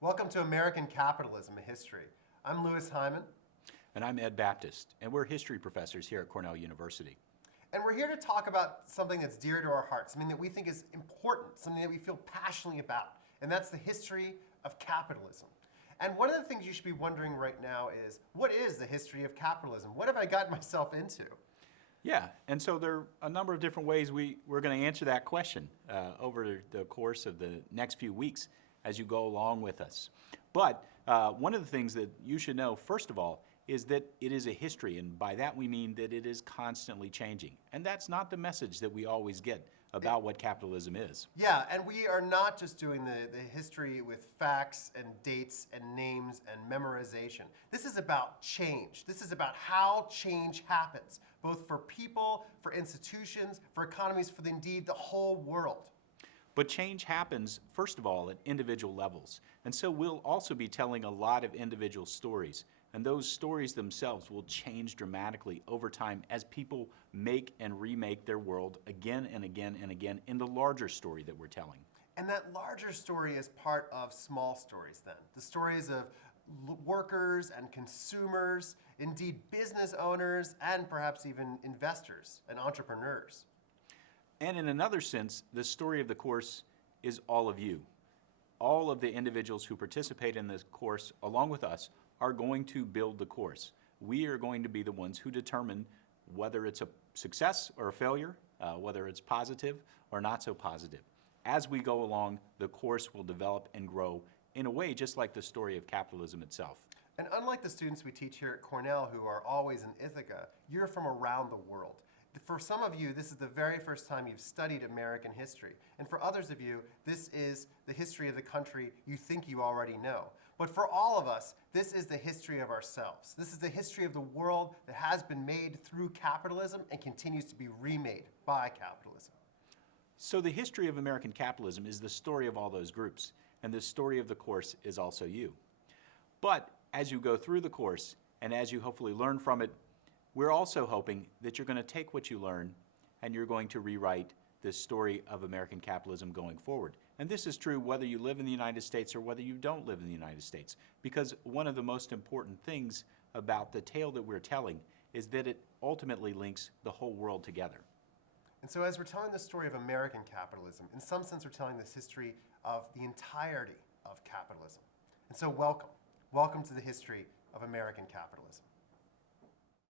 Welcome to American Capitalism, a History. I'm Louis Hyman. And I'm Ed Baptist, and we're history professors here at Cornell University. And we're here to talk about something that's dear to our hearts, something that we think is important, something that we feel passionately about, and that's the history of capitalism. And one of the things you should be wondering right now is, what is the history of capitalism? What have I gotten myself into? Yeah, and so there are a number of different ways we're going to answer that question over the course of the next few weeks as you go along with us. But one of the things that you should know, first of all, is that it is a history, and by that we mean that it is constantly changing. And that's not the message that we always get about what capitalism is. Yeah, and we are not just doing the history with facts and dates and names and memorization. This is about change. This is about how change happens, both for people, for institutions, for economies, for indeed the whole world. But change happens, first of all, at individual levels. And so we'll also be telling a lot of individual stories. And those stories themselves will change dramatically over time as people make and remake their world again and again and again in the larger story that we're telling. And that larger story is part of small stories then. The stories of workers and consumers, indeed business owners, and perhaps even investors and entrepreneurs. And in another sense, the story of the course is all of you. All of the individuals who participate in this course, along with us, are going to build the course. We are going to be the ones who determine whether it's a success or a failure, whether it's positive or not so positive. As we go along, the course will develop and grow in a way just like the story of capitalism itself. And unlike the students we teach here at Cornell who are always in Ithaca, you're from around the world. For some of you, this is the very first time you've studied American history. And for others of you, this is the history of the country you think you already know. But for all of us, this is the history of ourselves. This is the history of the world that has been made through capitalism and continues to be remade by capitalism. So the history of American capitalism is the story of all those groups, and the story of the course is also you. But as you go through the course, and as you hopefully learn from it, we're also hoping that you're going to take what you learn and you're going to rewrite the story of American capitalism going forward. And this is true whether you live in the United States or whether you don't live in the United States, because one of the most important things about the tale that we're telling is that it ultimately links the whole world together. And so as we're telling the story of American capitalism, in some sense we're telling this history of the entirety of capitalism. And so welcome. Welcome to the history of American capitalism.